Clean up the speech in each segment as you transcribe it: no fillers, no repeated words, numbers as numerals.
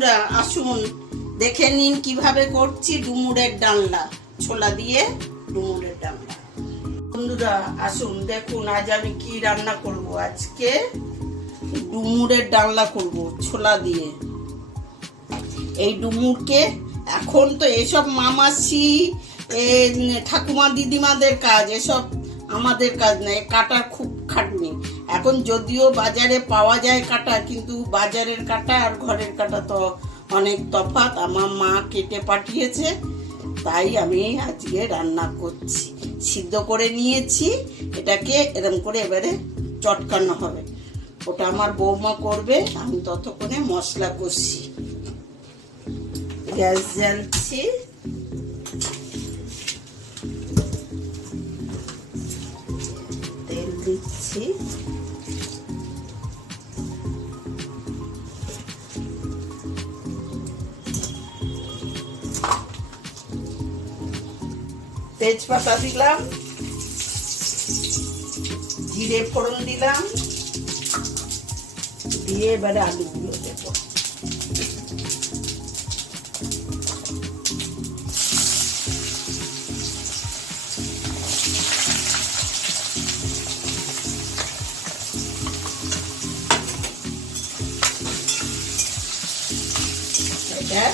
বন্ধুরা আসুন দেখে নিন কিভাবে করছি ডুমুরের ডালনা, ছোলা দিয়ে ডুমুরের ডালনা। বন্ধুরা আসুন দেখুন আজ আমি কি রান্না করব। আজকে ডুমুরের ডালনা করব ছোলা দিয়ে। এই ডুমুরকে এখন তো এসব মামাসি ঠাকুমা দিদিমাদের কাজ, এসব আমাদের কাজ না। কাটার খুব খাটনি এখন, যদিও বাজারে পাওয়া যায় কাটা, কিন্তু বাজারের কাটা আর ঘরের কাটা তো অনেক তফাৎ। আমার মা কেটে পাঠিয়েছে, তাই আমি আজকে রান্না করছি। সিদ্ধ করে নিয়েছি, এটাকে এরকম করে এবারে চটকানো হবে। ওটা আমার বৌমা করবে, আমি ততক্ষণে মশলা কষছি। গ্যাস জ্বালছি, তেল দিচ্ছি, তেজপাতা দিলাম, জিরে ফোড়ন দিলাম, দিয়ে এবারে আলুগুলো দেবো। এটা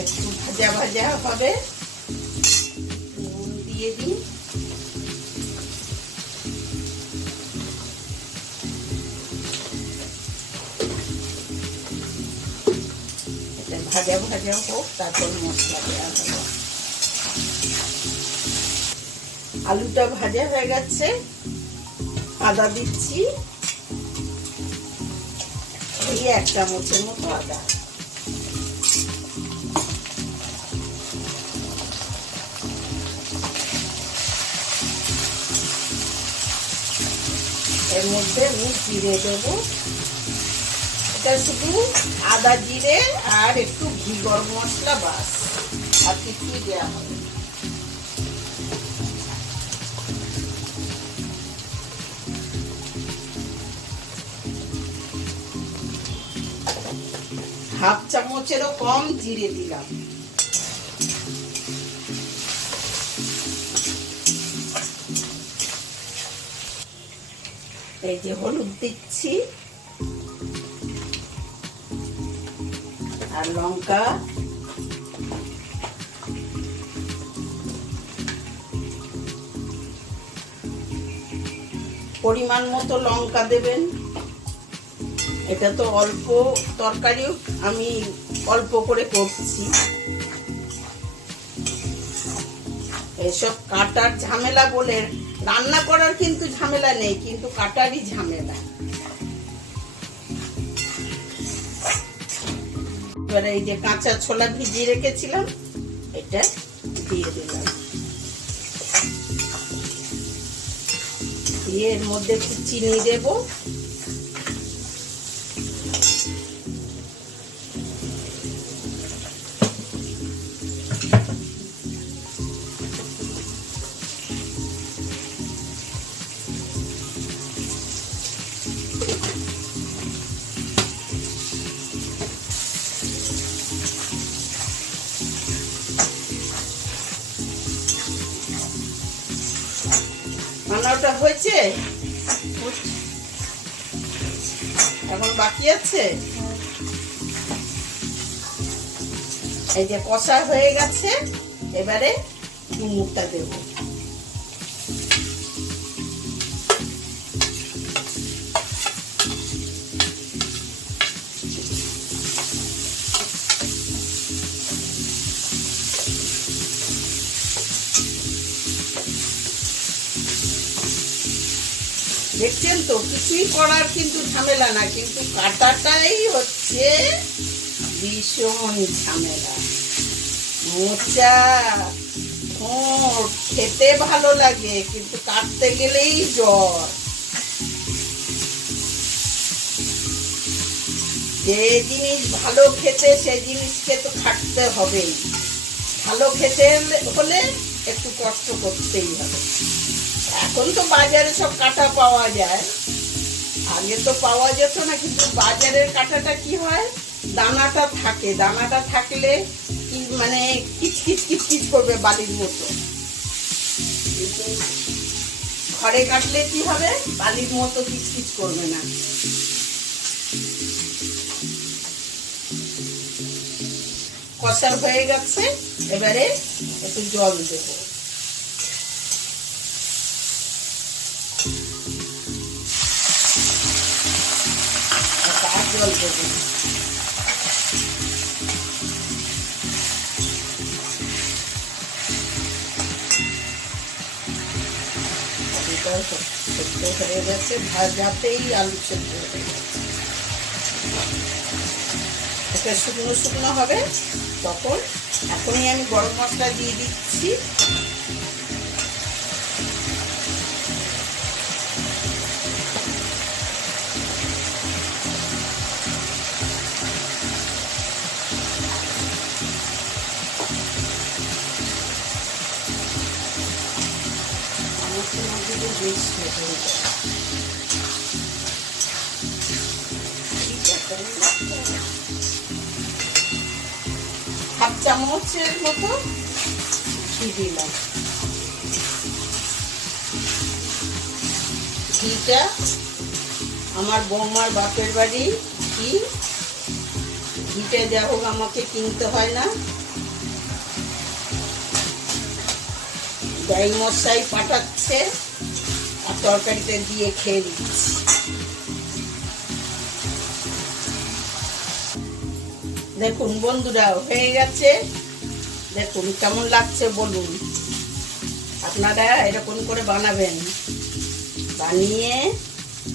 একটু ভাজা ভাজা হবে, নুন দিয়ে দিই। এটা ভাজা ভাজা হোক, তারপর মশলা দেওয়া হবে। আলুটা ভাজা হয়ে গেছে, আদা দিচ্ছি, এই 1 চামচের মতো আদা। এর মধ্যে আমি জিরে দেবো। এটা শুধু আদা জিরে আর একটু ঘি, গরম মশলা, বাস, আর কিছুই দেওয়া হবে। হাফ চামচেরও কম জিরে দিলাম। এই যে হলুদ দিচ্ছি, আর লঙ্কা, পরিমাণ মতো লঙ্কা দেবেন। এটা তো অল্প তরকারি, আমি অল্প করে করছি। এসব কাটার ঝামেলা বলে, রান্না করার কিন্তু ঝামেলা নেই, কিন্তু কাটারই ঝামেলা। এবারে এই যে কাঁচা ছোলা ভিজিয়ে রেখেছিলাম, এটা দিয়ে দিলাম। দিয়ে এর মধ্যে একটু চিনি দেবো। রান্নাটা হয়েছে, এখন বাকি আছে। এই যে কষা হয়ে গেছে, এবারে ডুমুরটা দেবো। দেখছেন তো, কিছুই করার কিন্তু ঝামেলা না, কিন্তু কাটাটাই হচ্ছে ভীষণ ঝামেলা। মোচা ঠোঁট খেতে ভালো লাগে, কিন্তু কাটতে গেলেই জ্বর। যে জিনিস ভালো খেতে, সেই জিনিসকে তো খাটতে হবেই। ভালো খেতে হলে একটু কষ্ট করতেই হবে। এখন তো বাজারে সব কাটা পাওয়া যায়, আগে তো পাওয়া যেত না, কিন্তু বাজারের কাটাটা কি হয়, দানাটা থাকে, দানাটা থাকলে কি মানে কিচকিচ কিচকিচ করবে বালির মতো। ঘরে কাটলে কি হবে, বালির মতো কিচকিচ করবে না। কষার হয়ে গেছে, এবারে একটু জল দেব। জল দেব, সেদ্ধ হয়ে গেছে, ভাজাতেই আলু সেদ্ধ হয়ে গেছে। এটা শুকনো শুকনো হবে তখন, এখনই আমি গরম মশলা দিয়ে দিচ্ছি। হাফ চামচের মতো ঘি দিলাম। ঘিটা আমার বৌমার বাপের বাড়ি ঘি, ঘিটা যা হোক আমাকে কিনতে হয় না, গাই মশাই পাঠাচ্ছে আর তরকারিটা দিয়ে খেয়ে দিচ্ছি। দেখুন বন্ধুরা হয়ে গেছে, দেখুন কেমন লাগছে বলুন। আপনারা এরকম করে বানাবেন, বানিয়ে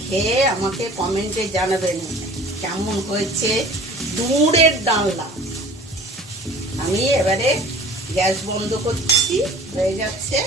খেয়ে আমাকে কমেন্টে জানাবেন কেমন হয়েছে ডুমুরের ডালনা। আমি এবারে গ্যাস বন্ধ করছি, হয়ে যাচ্ছে।